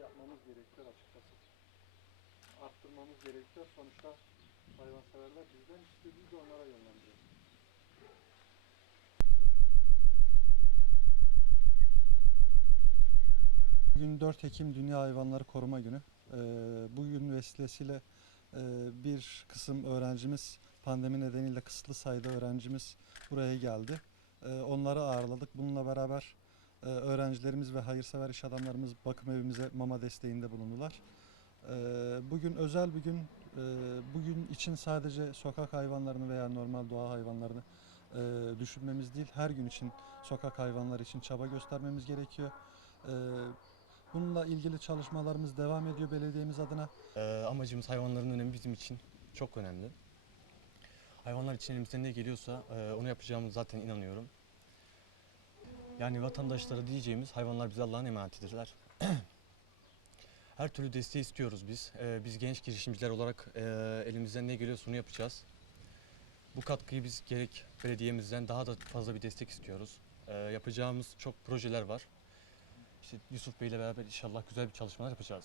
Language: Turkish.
yapmamız gerekiyor açıkçası. Arttırmamız gerekiyor. Sonuçta hayvanseverler bizden istiyor, biz de onlara yönlendiriyoruz. Bugün 4 Ekim Dünya Hayvanları Koruma Günü. Ee, Bugün vesilesiyle e, bir kısım öğrencimiz pandemi nedeniyle kısıtlı sayıda öğrencimiz buraya geldi. Ee, Onları ağırladık. Bununla beraber e, öğrencilerimiz ve hayırsever iş adamlarımız bakım evimize mama desteğinde bulundular. Ee, Bugün özel bir gün. Ee, Bugün için sadece sokak hayvanlarını veya normal doğa hayvanlarını e, düşünmemiz değil, her gün için sokak hayvanları için çaba göstermemiz gerekiyor. Ee, Bununla ilgili çalışmalarımız devam ediyor belediyemiz adına. Ee, amacımız hayvanların önemi bizim için çok önemli. Hayvanlar için elimizden ne geliyorsa e, onu yapacağımız zaten inanıyorum. Yani vatandaşlara diyeceğimiz hayvanlar bize Allah'ın emanetidirler. Her türlü desteği istiyoruz biz. Ee, biz genç girişimciler olarak e, elimizden ne geliyorsa onu yapacağız. Bu katkıyı biz gerek belediyemizden daha da fazla bir destek istiyoruz. Ee, yapacağımız çok projeler var. İşte Yusuf Bey ile beraber inşallah güzel bir çalışmalar yapacağız.